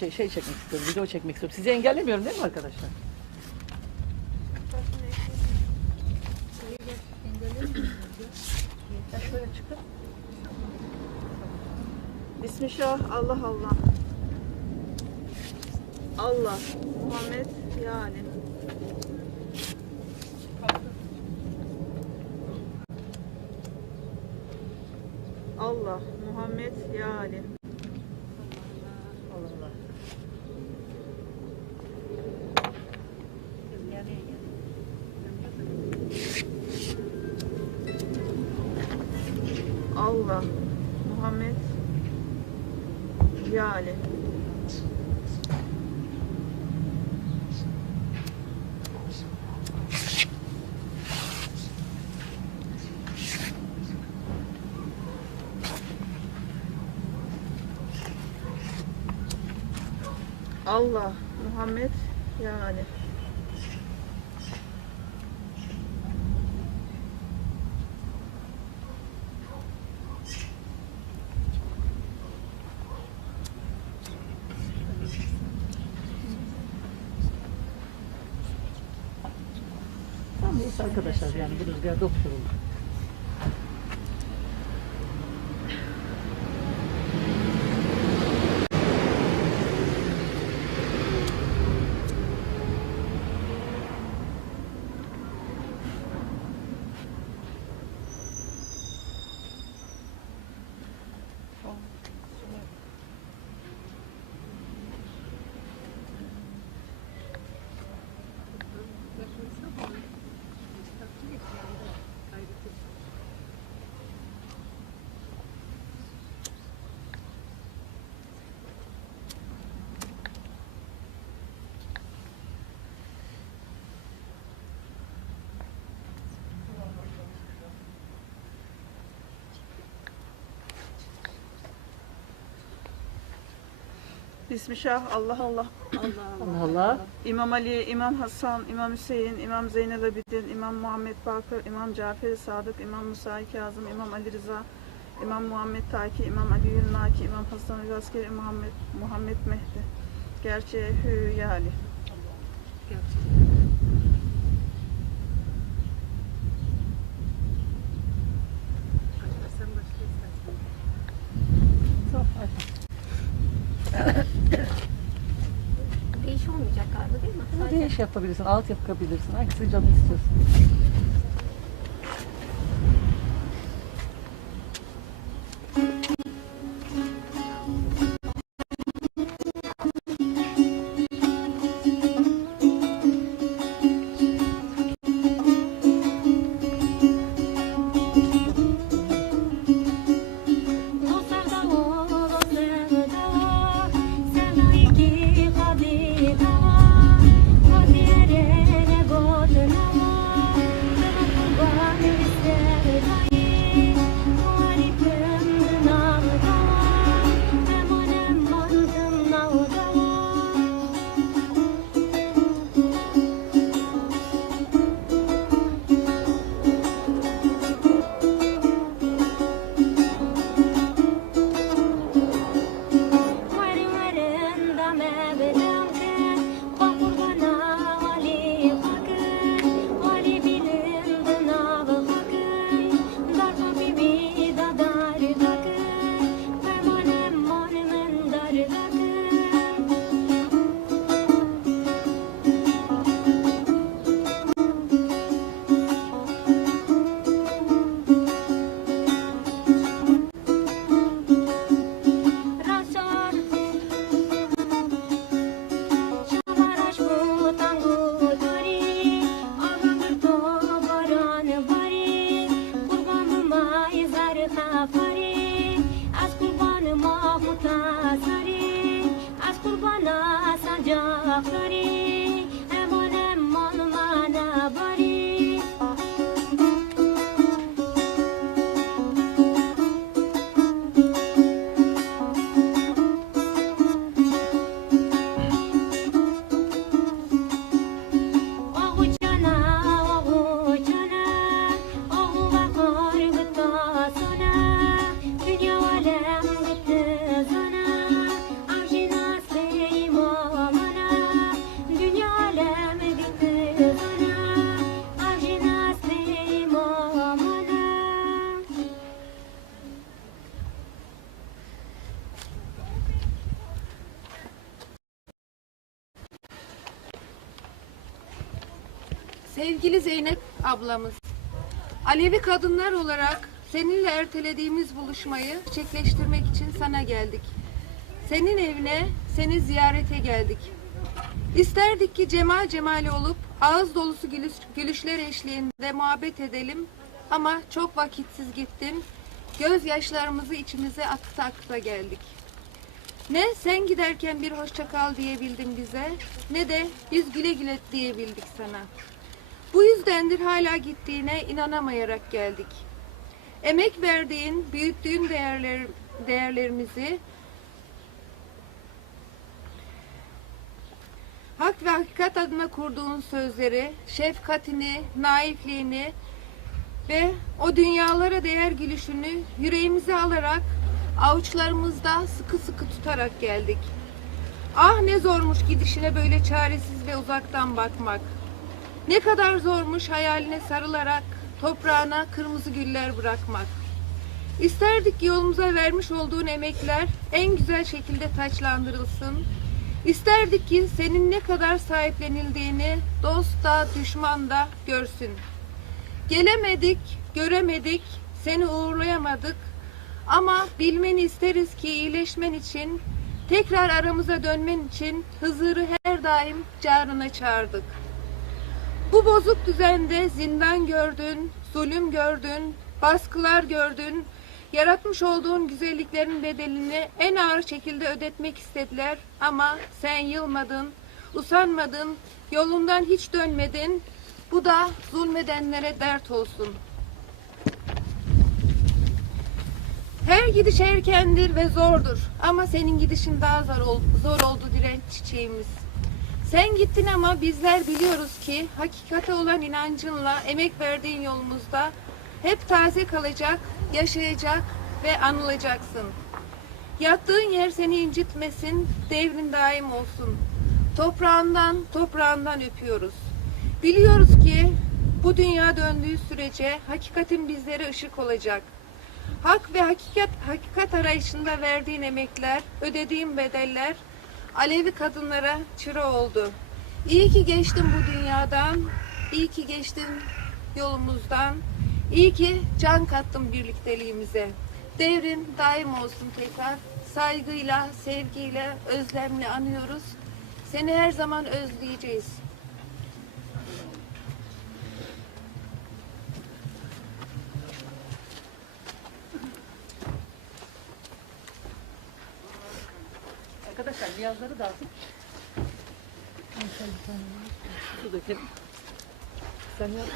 şey çekmek istiyorum, video çekmek istiyorum. Sizi engellemiyorum değil mi arkadaşlar? Bismillah Allah Allah. Allah. Muhammed yani. Allah. Muhammed yani. Allah. Muhammed yani. Allah. Muhammed yani. Tamam arkadaşlar yani bu rüzgarda oturalım. Bismillah Allah Allah. Allah Allah. İmam Ali, İmam Hasan, İmam Hüseyin, İmam Zeynel Abidin, İmam Muhammed Bakır, İmam Cafer Sadık, İmam Musa Kazım, İmam Ali Rıza, İmam Muhammed Taki, İmam Ali Yülnaki, İmam Hasan Ali Askeri, Muhammed, Muhammed Mehdi. Gerçeğe hü yali. Olmayacak galiba değil mi? Sadece- değiş yapabilirsin, alt yapabilirsin. Hangisi canın istiyorsun? 어, 마무리 Sevgili Zeynep ablamız, Alevi kadınlar olarak seninle ertelediğimiz buluşmayı çiçekleştirmek için sana geldik. Senin evine seni ziyarete geldik. İsterdik ki cemal cemali olup ağız dolusu gülüş, gülüşler eşliğinde muhabbet edelim ama çok vakitsiz gittin. Gözyaşlarımızı içimize akıta akıta geldik. Ne sen giderken bir hoşça kal diyebildin bize ne de biz güle güle diyebildik sana. Yüzdendir hala gittiğine inanamayarak geldik. Emek verdiğin, büyüttüğün değerler, değerlerimizi hak ve hakikat adına kurduğun sözleri, şefkatini, naifliğini ve o dünyalara değer gülüşünü yüreğimize alarak avuçlarımızda sıkı sıkı tutarak geldik. Ah ne zormuş gidişine böyle çaresiz ve uzaktan bakmak. Ne kadar zormuş hayaline sarılarak toprağına kırmızı güller bırakmak. İsterdik ki yolumuza vermiş olduğun emekler en güzel şekilde taçlandırılsın. İsterdik ki senin ne kadar sahiplenildiğini dost da düşman da görsün. Gelemedik, göremedik, seni uğurlayamadık. Ama bilmeni isteriz ki iyileşmen için, tekrar aramıza dönmen için Hızır'ı her daim carına çağırdık. Bu bozuk düzende zindan gördün, zulüm gördün, baskılar gördün, yaratmış olduğun güzelliklerin bedelini en ağır şekilde ödetmek istediler ama sen yılmadın, usanmadın, yolundan hiç dönmedin. Bu da zulmedenlere dert olsun. Her gidiş erkendir ve zordur ama senin gidişin daha zor, ol- zor oldu direnç çiçeğimiz. Sen gittin ama bizler biliyoruz ki hakikate olan inancınla emek verdiğin yolumuzda hep taze kalacak, yaşayacak ve anılacaksın. Yattığın yer seni incitmesin, devrin daim olsun. Toprağından, toprağından öpüyoruz. Biliyoruz ki bu dünya döndüğü sürece hakikatin bizlere ışık olacak. Hak ve hakikat, hakikat arayışında verdiğin emekler, ödediğin bedeller Alevi kadınlara çıra oldu. İyi ki geçtin bu dünyadan, iyi ki geçtin yolumuzdan, iyi ki can kattın birlikteliğimize. Devrin daim olsun tekrar. Saygıyla, sevgiyle, özlemle anıyoruz. Seni her zaman özleyeceğiz. Niyazları da aldım. Su dökelim. Sen yaz.